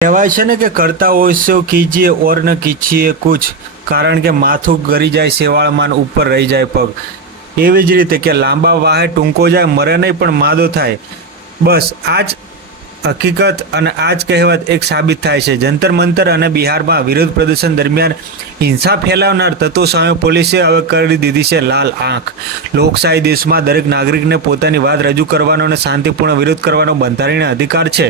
કહેવાય છે ને કે કરતા હોય સો કીજીએ ઓર ન કીચીએ કુછ, કારણ કે માથું ગરી જાય શેવાળમાં ને ઉપર રહી જાય પગ। એવી જ રીતે કે લાંબા વાહે ટૂંકો જાય, મરે નહીં પણ માદો થાય। બસ આ જ હકીકત અને આ જ કહેવત એક સાબિત થાય છે। જંતર મંતર અને બિહારમાં વિરોધ પ્રદર્શન દરમિયાન હિંસા ફેલાવનાર તત્વો સામે પોલીસે હવે કરી દીધી છે લાલ આંખ। લોકશાહી દેશમાં દરેક નાગરિકને પોતાની વાત રજૂ કરવાનો અને શાંતિપૂર્ણ વિરોધ કરવાનો બંધારણીય અધિકાર છે,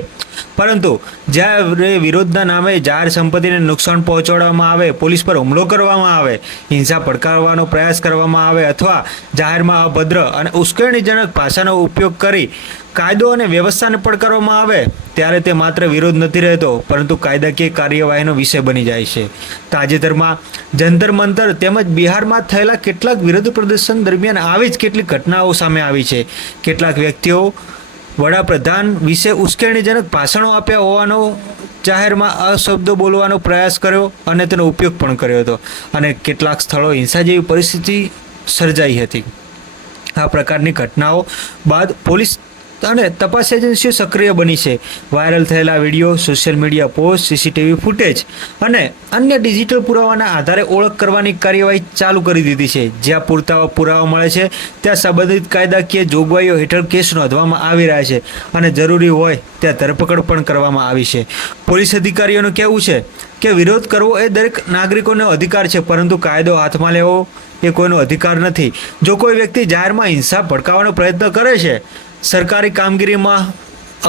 પરંતુ જ્યારે વિરોધના નામે જાહેર સંપત્તિને નુકસાન પહોંચાડવામાં આવે, પોલીસ પર હુમલો કરવામાં આવે, હિંસા ભડકાવવાનો પ્રયાસ કરવામાં આવે અથવા જાહેરમાં અભદ્ર અને ઉશ્કેરણીજનક ભાષાનો ઉપયોગ કરી કાયદો અને વ્યવસ્થાને પડકારવામાં આવે, ત્યારે તે માત્ર વિરોધ નથી રહેતો, પરંતુ કાયદાકીય કાર્યવાહીનો વિષય બની જાય છે। તાજેતરમાં જંતર મંતર તેમજ બિહારમાં થયેલા કેટલાક વિરોધ પ્રદર્શન દરમિયાન આવી જ કેટલીક ઘટનાઓ સામે આવી છે। કેટલાક વ્યક્તિઓ વડાપ્રધાન વિશે ઉશ્કેરણીજનક ભાષણો આપ્યા હોવાનો, જાહેરમાં અશબ્દો બોલવાનો પ્રયાસ કર્યો અને તેનો ઉપયોગ પણ કર્યો હતો, અને કેટલાક સ્થળો હિંસા જેવી પરિસ્થિતિ સર્જાઈ હતી। આ પ્રકારની ઘટનાઓ બાદ પોલીસ અને તપાસ એજન્સીઓ સક્રિય બની છે। વાયરલ થયેલા video, social media post, CCTV footage અને અન્ય ડિજિટલ પુરાવાના આધારે ઓળખ કરવાની કાર્યવાહી ચાલુ કરી દીધી છે। જ્યાં પૂરતા પુરાવા મળે છે ત્યાં સંબંધિત કાયદાકીય જોગવાઈઓ હેઠળ કેસ નોંધવામાં આવી રહ્યા છે અને જરૂરી હોય ત્યાં ધરપકડ પણ કરવામાં આવી છે। પોલીસ અધિકારીઓનું કહેવું છે કે વિરોધ કરવો એ દરેક નાગરિકોનો અધિકાર છે, પરંતુ કાયદો હાથમાં લેવો એ કોઈનો અધિકાર નથી। જો કોઈ વ્યક્તિ જાહેરમાં હિંસા ભડકાવવાનો પ્રયત્ન કરે છે, સરકારી કામગીરીમાં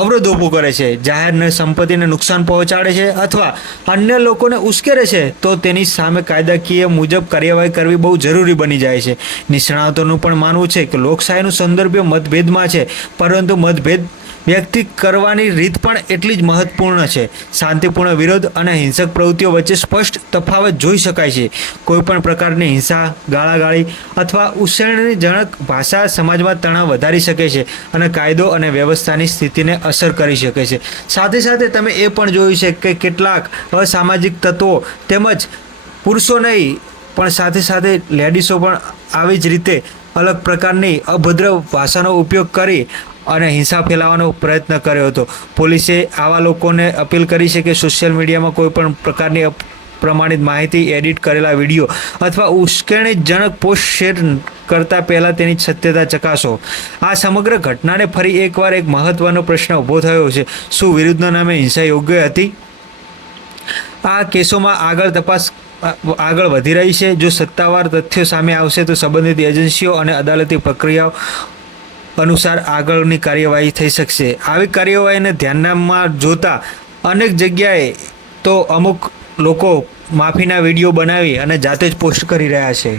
અવરોધ ઊભો કરે છે, જાહેર સંપત્તિને નુકસાન પહોંચાડે છે અથવા અન્ય લોકોને ઉશ્કેરે છે, તો તેની સામે કાયદાકીય મુજબ કાર્યવાહી કરવી બહુ જરૂરી બની જાય છે। નિષ્ણાતોનું પણ માનવું છે કે લોકશાહીનું સંદર્ભ મતભેદમાં છે, પરંતુ મતભેદ વ્યક્ત કરવાની રીત પણ એટલી જ મહત્વપૂર્ણ છે। શાંતિપૂર્ણ વિરોધ અને હિંસક પ્રવૃત્તિઓ વચ્ચે સ્પષ્ટ તફાવત જોઈ શકાય છે। કોઈપણ પ્રકારની હિંસા, ગાળાગાળી અથવા ઉશ્કેરણીજનક ભાષા સમાજમાં તણાવ વધારી શકે છે અને કાયદો અને વ્યવસ્થાની સ્થિતિને અસર કરી શકે છે। સાથે સાથે તમે એ પણ જોયું છે કે કેટલાક અસામાજિક તત્વો તેમજ પુરુષો નહીં પણ સાથે સાથે લેડીઝો પણ આવી જ રીતે અલગ પ્રકારની અભદ્ર ભાષાનો ઉપયોગ કરી અને હિંસા ફેલાવવાનો પ્રયત્ન કર્યો હતો। પોલીસે આવા લોકોને અપીલ કરી છે કે સોશિયલ મીડિયામાં કોઈ પણ પ્રકારની પ્રમાણિત માહિતી, એડિટ કરેલા વિડીયો અથવા ઉશ્કેરણીજનક પોસ્ટ શેર કરતા પહેલાં તેની સત્યતા ચકાસો। આ સમગ્ર ઘટનાને ફરી એકવાર એક મહત્વનો પ્રશ્ન ઊભો થયો છે, શું વિરોધના નામે હિંસા યોગ્ય હતી? આ કેસોમાં તપાસ આગળ વધી રહી છે। જો સત્તાવાર તથ્યો સામે આવશે તો સંબંધિત એજન્સીઓ અને અદાલતી પ્રક્રિયાઓ અનુસાર આગળની કાર્યવાહી થઈ શકશે। આવી કાર્યવાહીને ધ્યાનમાં જોતા અનેક જગ્યાએ તો અમુક લોકો માફીના વિડીયો બનાવી અને જાતે જ પોસ્ટ કરી રહ્યા છે।